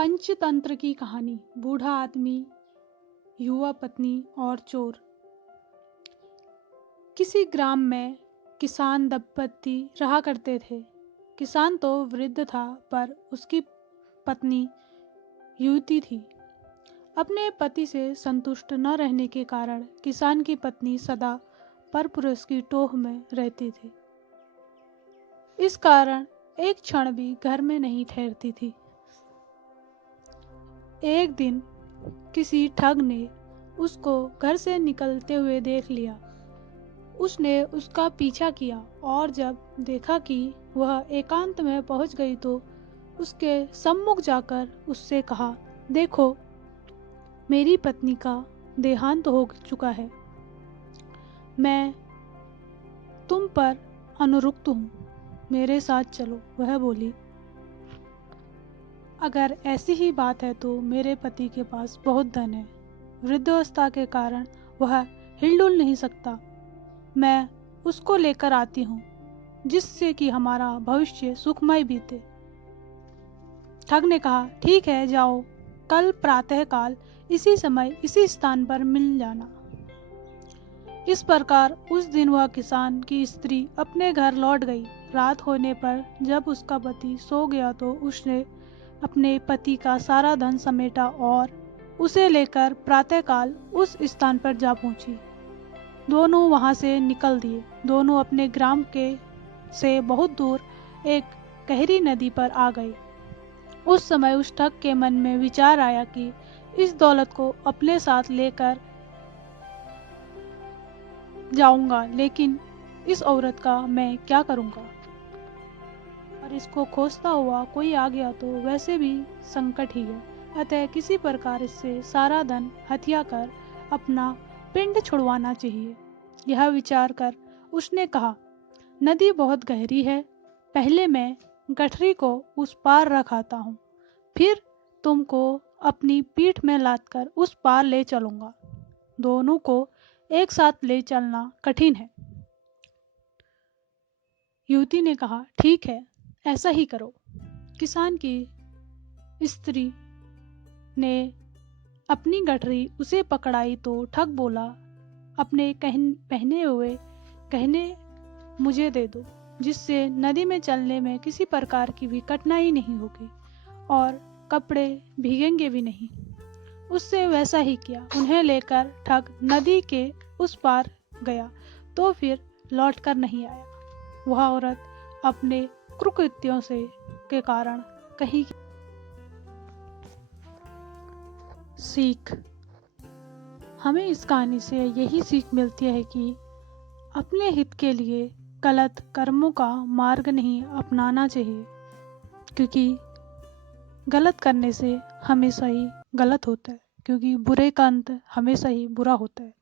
पंचतंत्र की कहानी। बूढ़ा आदमी, युवा पत्नी और चोर। किसी ग्राम में किसान दंपति रहा करते थे। किसान तो वृद्ध था, पर उसकी पत्नी युवती थी। अपने पति से संतुष्ट न रहने के कारण किसान की पत्नी सदा परपुरुष की टोह में रहती थी। इस कारण एक क्षण भी घर में नहीं ठहरती थी। एक दिन किसी ठग ने उसको घर से निकलते हुए देख लिया। उसने उसका पीछा किया और जब देखा कि वह एकांत में पहुंच गई तो उसके सम्मुख जाकर उससे कहा, देखो, मेरी पत्नी का देहांत हो चुका है। मैं तुम पर अनुरक्त हूँ, मेरे साथ चलो। वह बोली, अगर ऐसी ही बात है तो मेरे पति के पास बहुत धन है। वृद्धावस्था के कारण वह हिलडुल नहीं सकता। मैं उसको लेकर आती हूँ, जिससे कि हमारा भविष्य सुखमय बीते। ठग ने कहा, ठीक है, जाओ, कल प्रातःकाल इसी समय इसी स्थान पर मिल जाना। इस प्रकार उस दिन वह किसान की स्त्री अपने घर लौट गई। रात होने पर जब उसका पति सो गया तो उसने अपने पति का सारा धन समेटा और उसे लेकर प्रातःकाल उस स्थान पर जा पहुंची। दोनों वहां से निकल दिए। दोनों अपने ग्राम के से बहुत दूर एक गहरी नदी पर आ गए। उस समय उस ठग के मन में विचार आया कि इस दौलत को अपने साथ लेकर जाऊंगा, लेकिन इस औरत का मैं क्या करूंगा? और इसको खोजता हुआ कोई आ गया तो वैसे भी संकट ही है। अतः किसी प्रकार इससे सारा धन हथिया कर अपना पिंड छुड़वाना चाहिए। यह विचार कर उसने कहा, नदी बहुत गहरी है, पहले मैं गठरी को उस पार रख आता हूँ, फिर तुमको अपनी पीठ में लादकर उस पार ले चलूंगा। दोनों को एक साथ ले चलना कठिन है। युवती ने कहा, ठीक है, ऐसा ही करो। किसान की स्त्री ने अपनी गठरी उसे पकड़ाई तो ठग बोला, अपने पहने हुए गहने मुझे दे दो, जिससे नदी में चलने में किसी प्रकार की भी कठिनाई नहीं होगी और कपड़े भीगेंगे भी नहीं। उससे वैसा ही किया। उन्हें लेकर ठग नदी के उस पार गया तो फिर लौटकर नहीं आया। वह औरत अपने कुकृत्यों से के कारण कहीं सीख। हमें इस कहानी से यही सीख मिलती है कि अपने हित के लिए गलत कर्मों का मार्ग नहीं अपनाना चाहिए, क्योंकि गलत करने से हमेशा ही गलत होता है, क्योंकि बुरे का अंत हमेशा ही बुरा होता है।